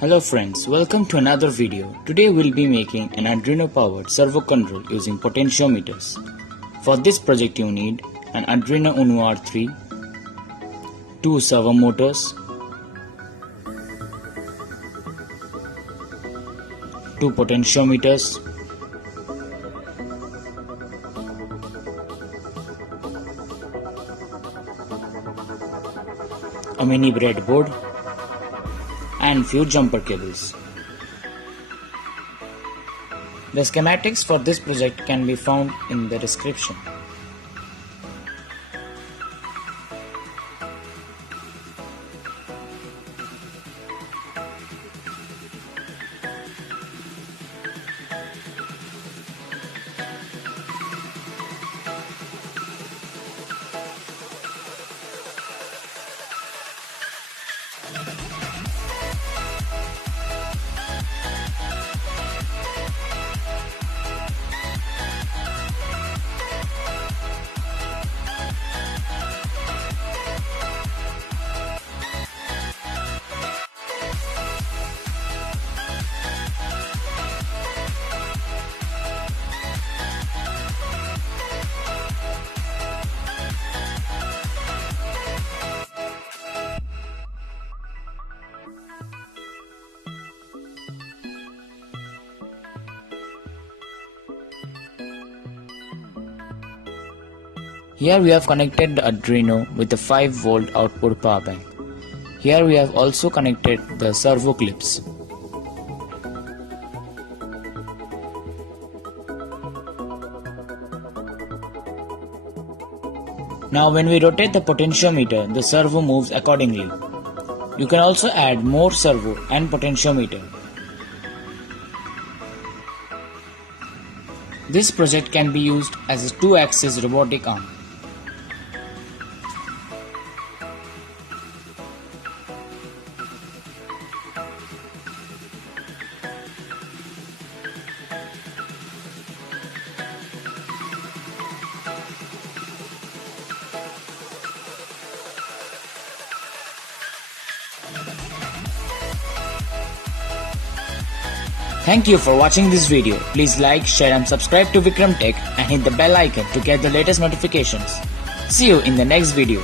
Hello friends, welcome to another video. Today we'll be making an Arduino Powered servo control using potentiometers. For this project you need an Arduino Uno R3, 2 servo motors, 2 potentiometers, a mini breadboard, and few jumper cables. The schematics for this project can be found in the description. Here we have connected the Arduino with a 5-volt output power bank. Here we have also connected the servo clips. Now when we rotate the potentiometer, the servo moves accordingly. You can also add more servo and potentiometer. This project can be used as a 2-axis robotic arm. Thank you for watching this video. Please like, share and subscribe to VIKRAM Tech and hit the bell icon to get the latest notifications. See you in the next video.